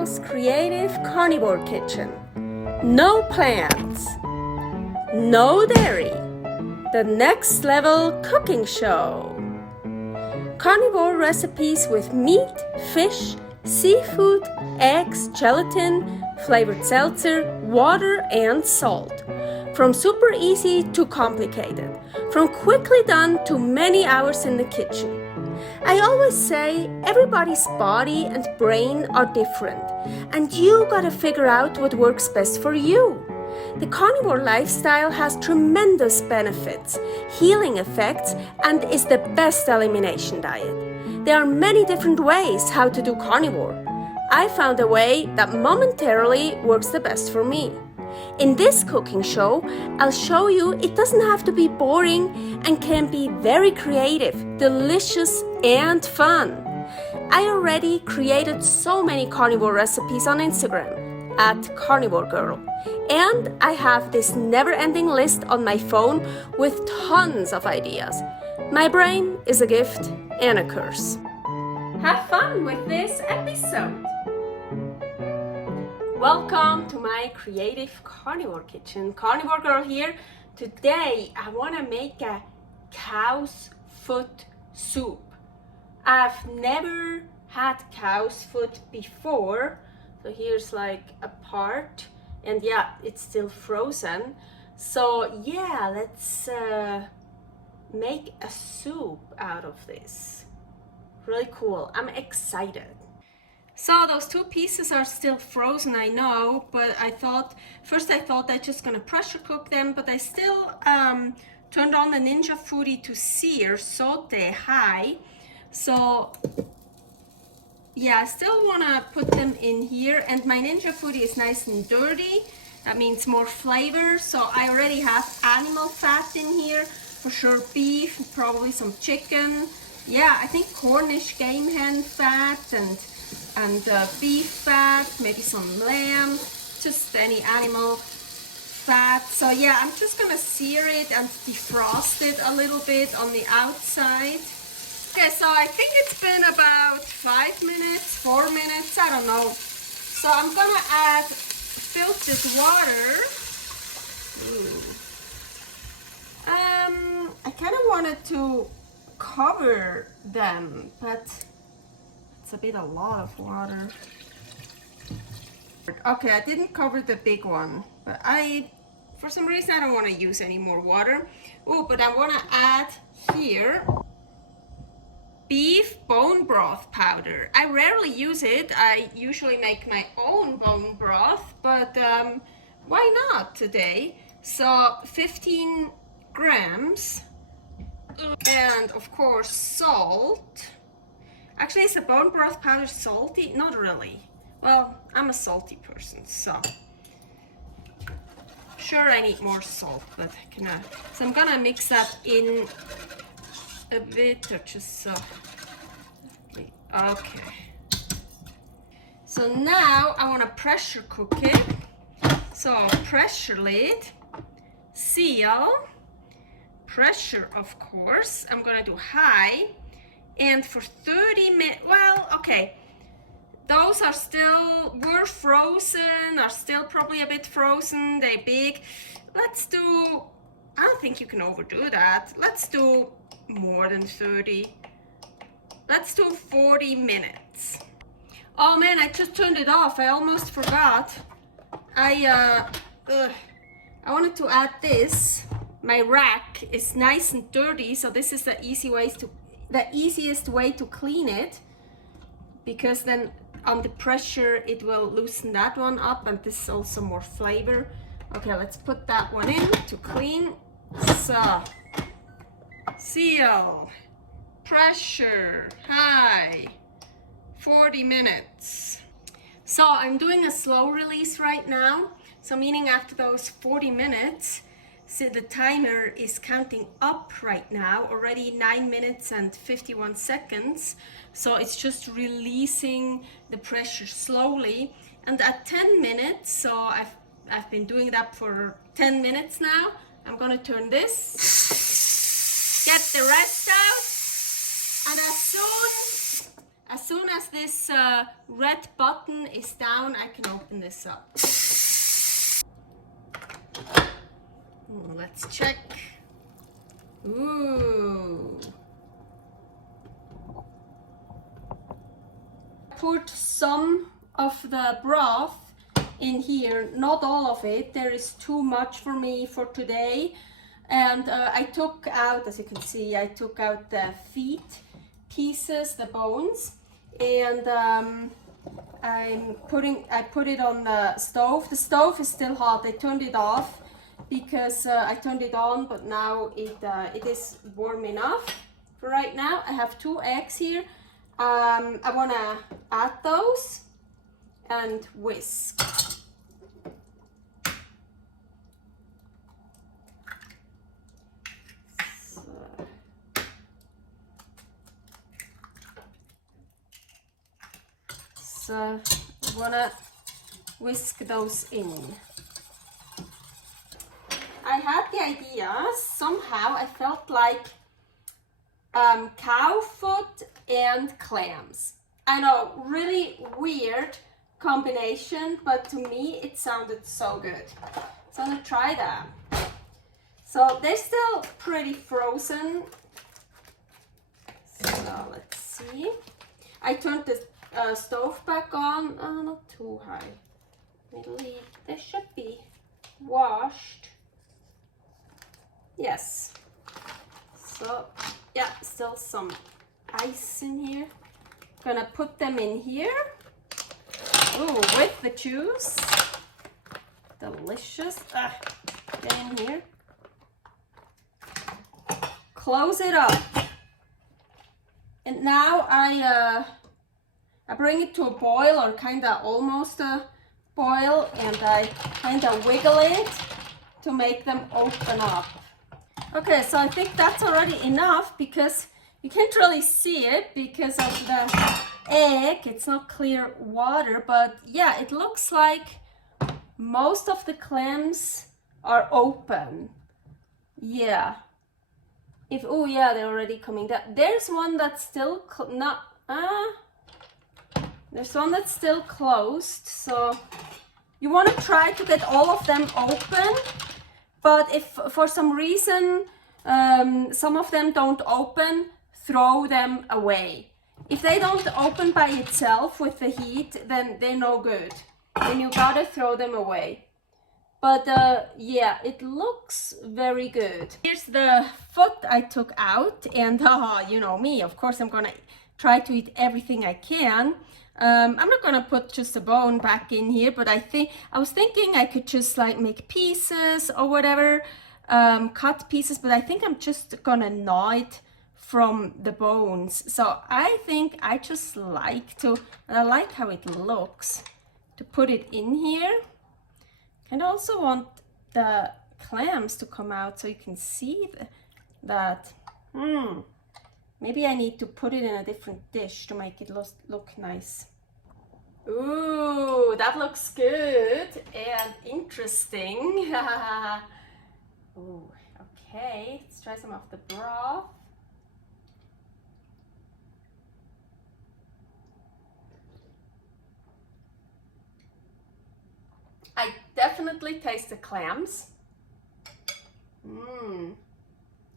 girl's creative carnivore kitchen. No plants, no dairy, the next level cooking show. Carnivore recipes with meat, fish, seafood, eggs, gelatin, flavored seltzer, water and salt. From super easy to complicated, from quickly done to many hours in the kitchen. I always say everybody's body and brain are different, and you gotta figure out what works best for you. The carnivore lifestyle has tremendous benefits, healing effects, and is the best elimination diet. There are many different ways how to do carnivore. I found a way that momentarily works the best for me. In this cooking show, I'll show you it doesn't have to be boring and can be very creative, delicious, and fun. I already created so many carnivore recipes on Instagram at Carnivore Girl, and I have this never-ending list on my phone with tons of ideas. My brain is a gift and a curse. Have fun with this episode! Welcome to my creative carnivore kitchen. Carnivore Girl here. Today I want to make a cow's foot soup. I've never had cow's foot before. So here's like a part, and yeah, it's still frozen. So yeah, let's make a soup out of this. Really cool. I'm excited. So those two pieces are still frozen, I know, but I thought I'm just gonna pressure cook them, but I still turned on the Ninja Foodi to sear, saute high. So yeah, I still wanna put them in here, and my Ninja Foodi is nice and dirty. That means more flavor. So I already have animal fat in here, for sure beef, probably some chicken. Yeah, I think Cornish game hen fat and beef fat, maybe some lamb, just any animal fat. So yeah, I'm just gonna sear it and defrost it a little bit on the outside. Okay, so I think it's been about 5 minutes, 4 minutes, I don't know. So I'm gonna add filtered water. I kind of wanted to cover them, but it's a lot of water. Okay, I didn't cover the big one, but for some reason I don't want to use any more water. Oh, but I want to add here beef bone broth powder. I rarely use it. I usually make my own bone broth, but why not today? So 15 grams, and of course salt. Actually, is the bone broth powder salty? Not really. Well, I'm a salty person, so sure I need more salt, but so I'm gonna mix that in a bit, or just so. Okay. So now I want to pressure cook it. So pressure lid, seal, pressure of course. I'm gonna do high. And for 30 minutes, well, okay, those were frozen, are still probably a bit frozen, they're big. Let's do, I don't think you can overdo that. Let's do more than 30. Let's do 40 minutes. Oh man, I just turned it off, I almost forgot. I wanted to add this. My rack is nice and dirty, so this is the easiest way to clean it, because then on the pressure it will loosen that one up, and this is also more flavor. Okay, let's put that one in to clean. So seal, pressure high, 40 minutes. So I'm doing a slow release right now, so meaning after those 40 minutes, so the timer is counting up right now, already 9 minutes and 51 seconds. So it's just releasing the pressure slowly. And at 10 minutes, so I've been doing that for 10 minutes now. I'm gonna turn this, get the rest out. And as soon as this red button is down, I can open this up. Let's check. Ooh. Put some of the broth in here, not all of it. There is too much for me for today. And I took out, as you can see, I took out the feet pieces, the bones, and I put it on the stove. The stove is still hot. I turned it off because I turned it on, but now it is warm enough for right now. I have 2 eggs here. I want to add those and whisk. So I want to whisk those in. I had the idea, somehow I felt like cow foot and clams. I know, really weird combination, but to me it sounded so good. So I'm gonna try that. So they're still pretty frozen. So let's see. I turned the stove back on. Not too high. They should be washed. Yes. So yeah, still some ice in here. Gonna put them in here. Ooh, with the juice. Delicious. Get in here. Close it up. And now I bring it to a boil, or kinda almost a boil, and I kinda wiggle it to make them open up. Okay, so I think that's already enough because you can't really see it because of the egg. It's not clear water, but yeah, it looks like most of the clams are open. Yeah. Oh yeah, they're already coming down. There's one that's still there's one that's still closed. So you want to try to get all of them open. But if for some reason some of them don't open, throw them away. If they don't open by itself with the heat, then they're no good. Then you gotta throw them away. But yeah, it looks very good. Here's the foot I took out, and you know me, of course I'm gonna try to eat everything I can. I'm not gonna put just a bone back in here, but I was thinking I could just like make pieces or whatever, cut pieces, but I think I'm just gonna gnaw it from the bones. So I think I just like to, and I like how it looks, to put it in here. And I also want the clams to come out so you can see that. Maybe I need to put it in a different dish to make it look nice. Ooh, that looks good and interesting. Ooh, okay, let's try some of the broth. I definitely taste the clams.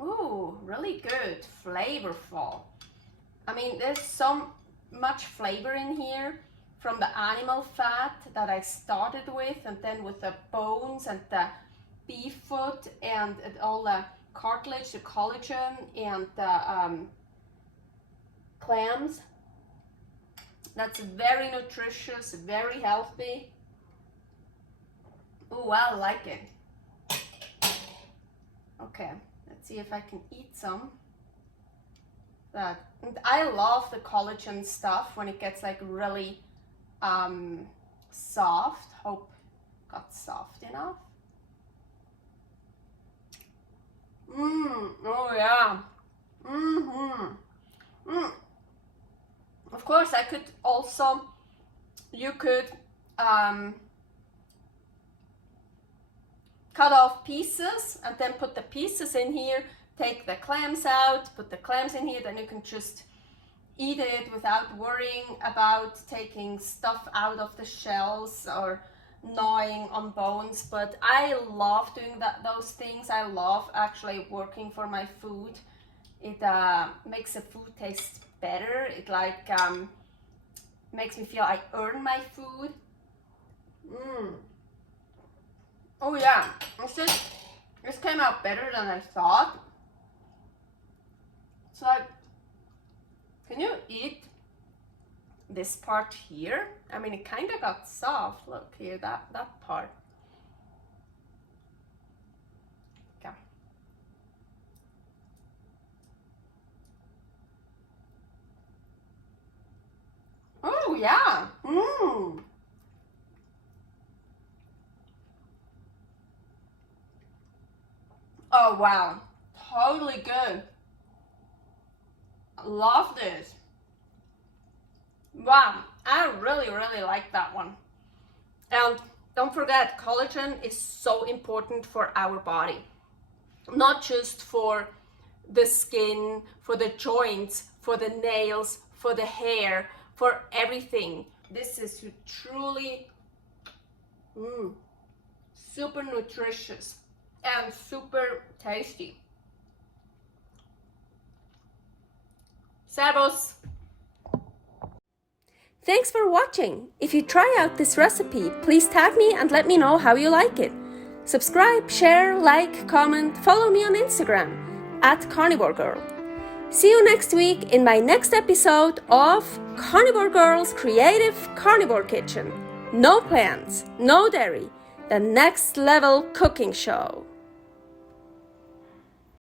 Ooh, really good, flavorful. I mean, there's so much flavor in here from the animal fat that I started with, and then with the bones and the beef foot and all the cartilage, the collagen, and the clams. That's very nutritious, very healthy. Oh, I like it. Okay, let's see if I can eat some. And I love the collagen stuff when it gets like really soft. Hope it got soft enough. Oh yeah. Of course, I could also, you could cut off pieces and then put the pieces in here, take the clams out, put the clams in here, then you can just eat it without worrying about taking stuff out of the shells or gnawing on bones. But I love doing those things. I love actually working for my food. It makes the food taste better. It like makes me feel I earn my food. Oh yeah, this came out better than I thought. It's like, can you eat this part here? I mean, it kind of got soft. Look here, that part. Okay. Oh yeah. Oh wow, totally good. Love this. Wow, I really like that one. And don't forget, collagen is so important for our body. Not just for the skin, for the joints, for the nails, for the hair, for everything. This is truly super nutritious and super tasty. Servus! Thanks for watching. If you try out this recipe, please tag me and let me know how you like it. Subscribe, share, like, comment, follow me on Instagram @CarnivoreGirl. See you next week in my next episode of Carnivore Girl's Creative Carnivore Kitchen. No plants, no dairy, the next level cooking show.